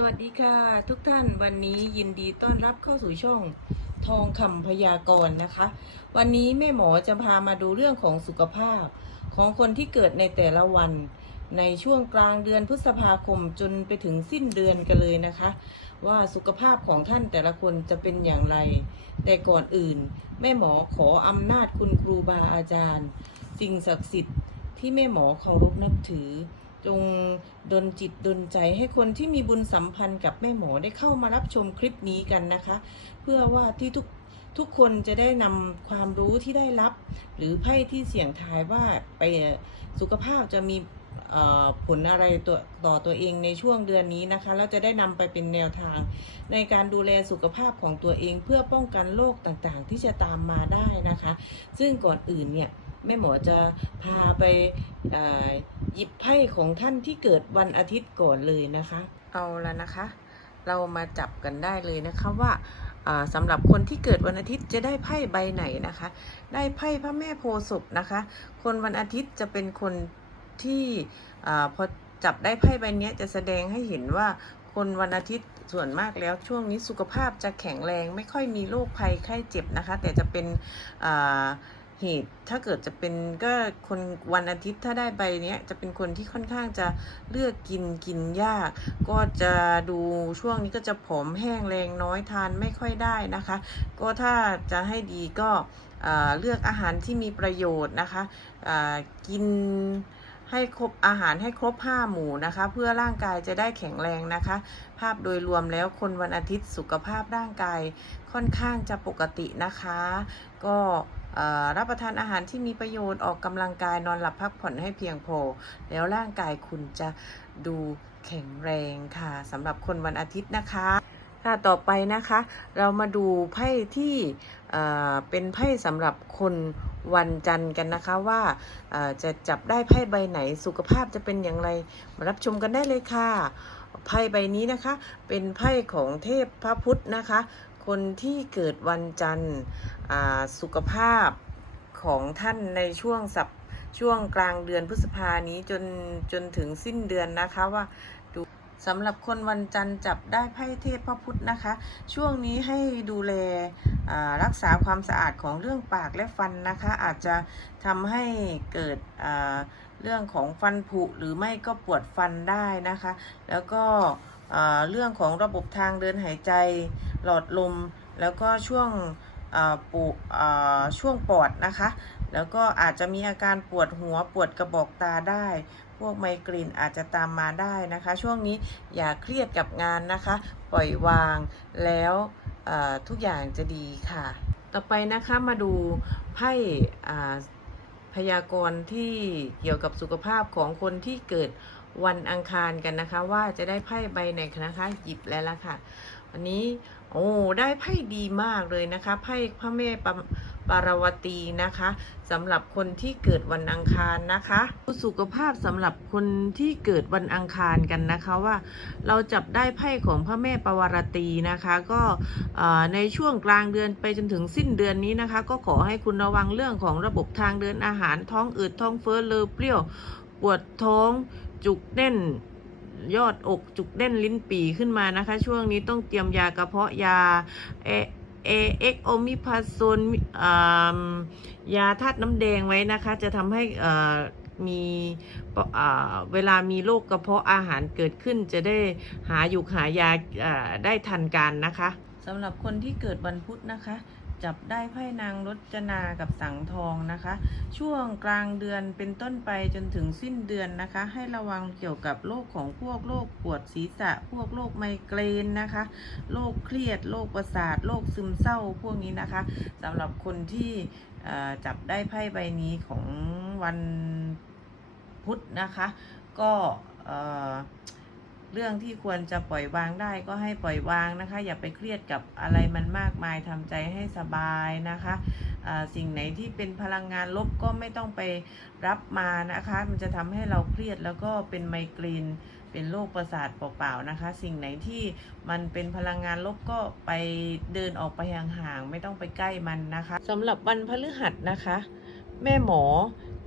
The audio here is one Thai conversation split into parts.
สวัสดีค่ะ ทุกท่านวันนี้ยินดีต้อนรับเข้าสู่ช่องทองคำพยากรณ์นะคะ วันนี้แม่หมอจะพามาดูเรื่องของสุขภาพ ของคนที่เกิดในแต่ละวัน ในช่วงกลางเดือนพฤษภาคมจนไปถึงสิ้นเดือนกันเลยนะคะ ว่าสุขภาพของท่านแต่ละคนจะเป็นอย่างไร แต่ก่อนอื่น แม่หมอขออำนาจคุณครูบาอาจารย์ สิ่งศักดิ์สิทธิ์ที่แม่หมอเคารพนับถือ จงดลจิตดลใจให้คนที่มีบุญสัมพันธ์กับแม่หมอได้เข้ามารับชมคลิปนี้กันนะคะ เพื่อว่าที่ทุกทุกคนจะได้นำความรู้ที่ได้รับ หรือไพ่ที่เสี่ยงทายว่าไปสุขภาพจะมีผลอะไรตัวต่อตัวเองในช่วงเดือนนี้นะคะ แล้วจะได้นำไปเป็นแนวทาง ในการดูแลสุขภาพของตัวเองเพื่อป้องกันโรคต่างๆ ที่จะตามมาได้นะคะ ซึ่งก่อนอื่นเนี่ยแม่หมอจะพาไป หยิบไพ่ของท่านที่เกิดวันอาทิตย์ก่อนเลยนะคะ เอาละนะคะ เรามาจับกันได้เลยนะคะว่าสำหรับคนที่เกิดวันอาทิตย์จะได้ไพ่ใบไหนนะคะ ได้ไพ่พระแม่โพศพนะคะ คนวันอาทิตย์จะเป็นคนที่อพอจับได้ไพ่ใบนี้จะแสดงให้เห็นว่าคนวันอาทิตย์ส่วนมากแล้วช่วงนี้สุขภาพจะแข็งแรงไม่ค่อยมีโรคภัยไข้เจ็บนะคะ แต่จะเป็นอ เหตุถ้าเกิดจะเป็นก็คนวันอาทิตย์ถ้าได้ใบเนี้ยจะเป็นคนที่ค่อนข้างจะเลือกกินกินยาก ก็จะดูช่วงนี้ก็จะผอมแห้งแรงน้อยทานไม่ค่อยได้นะคะ ก็ถ้าจะให้ดีก็เลือกอาหารที่มีประโยชน์นะคะกิน ให้ครบอาหารให้ครบห้าหมู่นะคะ เพื่อร่างกายจะได้แข็งแรงนะคะ ภาพโดยรวมแล้วคนวันอาทิตย์สุขภาพร่างกายค่อนข้างจะปกตินะคะ ก็รับประทานอาหารที่มีประโยชน์ออกกำลังกายนอนหลับพักผ่อนให้เพียงพอ แล้วร่างกายคุณจะดูแข็งแรงค่ะสำหรับคนวันอาทิตย์นะคะค่ะต่อไปนะคะ เรามาดูไพ่ที่เเป็นไพ่สำหรับคน วันจันทร์กันนะคะว่าจะจับได้ไพ่ใบไหนสุขภาพจะเป็นอย่างไรมารับชมกันได้เลยค่ะไพ่ใบนี้นะคะ เป็นไพ่ของเทพพระพุทธนะคะ คนที่เกิดวันจันทร์สุขภาพของท่านในช่วงสัปช่วงกลางเดือนพฤษภานี้จนจนถึงสิ้นเดือนนะคะว่า สำหรับคนวันจันทร์จับได้ไพ่เทพพระพุธนะคะ ช่วงนี้ให้ดูแลรักษาความสะอาดของเรื่องปากและฟันนะคะ อาจจะทำให้เกิดเรื่องของฟันผุหรือไม่ก็ปวดฟันได้นะคะ แล้วก็เรื่องของระบบทางเดินหายใจหลอดลม แล้วก็ช่วงปุช่วงปอดนะคะ แล้วก็อาจจะมีอาการปวดหัวปวดกระบอกตาได้ พวกไมเกรนอาจจะตามมาได้นะคะ ช่วงนี้อย่าเครียดกับงานนะคะ ปล่อยวางแล้วทุกอย่างจะดีค่ะ ต่อไปนะคะมาดูไพ่พยากรณ์ที่เกี่ยวกับสุขภาพของคนที่เกิดวันอังคารกันนะคะ ว่าจะได้ไพ่ใบไหนนะคะหยิบแล้วล่ะค่ะวันนี้โอ้ได้ไพ่ดีมากเลยนะคะไพ่พระแม่ปะ ปารวตีนะคะสำหรับคนที่เกิดวันอังคารนะคะสุขภาพสำหรับคนที่เกิดวันอังคารกันนะคะว่า เราจับได้ไพ่ของพระแม่ปวารตีนะคะ ก็ในช่วงกลางเดือนไปจนถึงสิ้นเดือนนี้นะคะ ก็ขอให้คุณระวังเรื่องของระบบทางเดินอาหารท้องอืดท้องเฟ้อเลอเปรี้ยวปวดท้องจุกแน่นยอดอกจุกเด่นลิ้นปีขึ้นมานะคะ ช่วงนี้ต้องเตรียมยากระเพาะยาเอ เอเอ็กโอมิพาโซนยาธาตุน้ำแดงไว้นะคะ จะทำให้มีเวลามีโรคกระเพาะอาหารเกิดขึ้น จะได้หาอยู่หายาได้ทันการนะคะสำหรับคนที่เกิดวันพุธนะคะ จับได้ไพ่นางรจนากับสังทองนะคะ ช่วงกลางเดือนเป็นต้นไปจนถึงสิ้นเดือนนะคะ ให้ระวังเกี่ยวกับโรคของพวกโรคปวดศีรษะ พวกโรคไมเกรนนะคะโรคเครียดโรคประสาทโรคซึมเศร้าพวกนี้นะคะสำหรับคนที่จับได้ไพ่ใบนี้ของวันพุธนะคะ ก็ เรื่องที่ควรจะปล่อยวางได้ก็ให้ปล่อยวางนะคะ อย่าไปเครียดกับอะไรมันมากมายทำใจให้สบายนะคะสิ่งไหนที่เป็นพลังงานลบก็ไม่ต้องไปรับมานะคะ มันจะทำให้เราเครียดแล้วก็เป็นไมเกรนเป็นโรคประสาทเปล่าๆนะคะ สิ่งไหนที่มันเป็นพลังงานลบก็ไปเดินออกไปห่างๆไม่ต้องไปใกล้มันนะคะสำหรับวันพฤหัสนะคะ แม่หมอ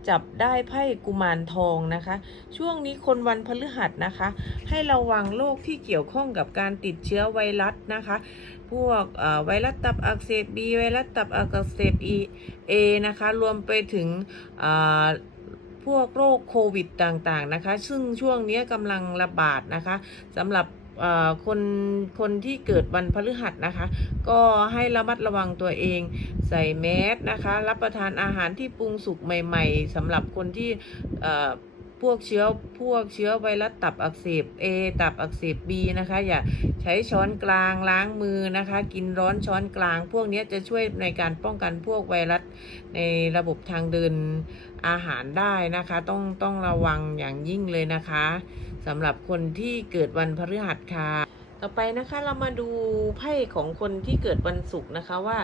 จับได้ไพ่กุมารทองนะคะ ช่วงนี้คนวันพฤหัสนะคะ ให้ระวังโรคที่เกี่ยวข้องกับการติดเชื้อไวรัสนะคะ พวกเอ่อไวรัสตับอักเสบ B ไวรัสตับอักเสบ E A นะคะ รวมไปถึงพวกโรคโควิดต่างๆนะคะ ซึ่งช่วงนี้กำลังระบาดนะคะสำหรับ คนคนที่เกิดวันพฤหัสนะคะ ก็ให้ระมัดระวังตัวเอง ใส่แมสนะคะ รับประทานอาหารที่ปรุงสุกใหม่ๆสำหรับคนที่พวกเชื้อพวกเชื้อไวรัสตับอักเสบ A ตับอักเสบ B นะคะ อย่าใช้ช้อนกลางล้างมือนะคะ กินร้อนช้อนกลาง พวกนี้จะช่วยในการป้องกันพวกไวรัสในระบบทางเดินอาหารได้นะคะ ต้องต้องระวังอย่างยิ่งเลยนะคะ สำหรับคนที่เกิดวันพฤหัสค่ะ ต่อไปนะคะเรามาดูไพ่ของคนที่เกิดวันศุกร์นะคะว่า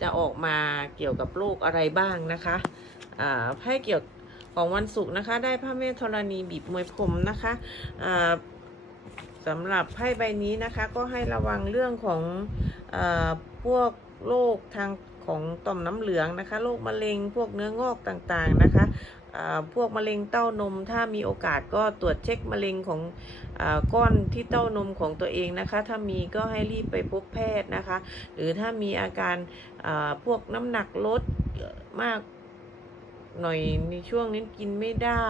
จะออกมาเกี่ยวกับโรคอะไรบ้างนะคะไพ่เกี่ยวของวันศุกร์นะคะ ได้พระแม่ธรณีบีบมวยผมนะคะสำหรับไพ่ใบนี้นะคะ ก็ให้ระวังเรื่องของอพวกโรคทาง ของต่อมน้ำเหลืองนะคะโรคมะเร็งพวกเนื้องอกต่างๆนะคะพวกมะเร็งเต้านม ถ้ามีโอกาสก็ตรวจเช็คมะเร็งของอก้อนที่เต้านมของตัวเองนะคะ ถ้ามีก็ให้รีบไปพบแพทย์นะคะ หรือถ้ามีอาการพวกน้ำหนักลดมากหน่อยในช่วงนี้กินไม่ได้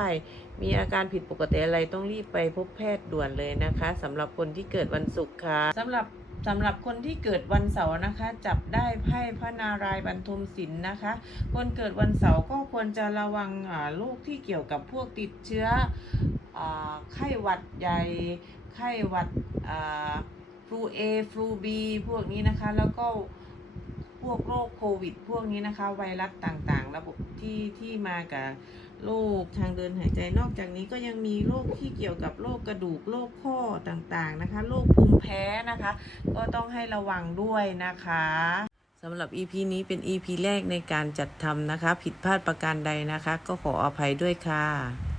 มีอาการผิดปกติอะไรต้องรีบไปพบแพทย์ด่วนเลยนะคะสำหรับคนที่เกิดวันศุกร์ค่ะสำหรับ สำหรับคนที่เกิดวันเสาร์นะคะ จับได้ไพ่พระนารายณ์บรรทมศิลป์นะคะ คนเกิดวันเสาร์ก็ควรจะระวังอ่าโรคที่เกี่ยวกับพวกติดเชื้ออไข้หวัดใหญ่ไข้หวัดฟลูเอฟลูบีพวกนี้นะคะ แล้วก็พวกโรคโควิด พวกนี้นะคะ ไวรัสต่างๆ ระบบที่ที่มากับ โรคทางเดินหายใจนอกจากนี้ก็ยังมีโรคที่เกี่ยวกับโรคกระดูกโรคข้อต่างๆนะคะโรคภูมิแพ้นะคะ ก็ต้องให้ระวังด้วยนะคะสำหรับ EP นี้เป็น EP แรกในการจัดทำนะคะ ผิดพลาดประการใดนะคะ ก็ขออภัยด้วยค่ะ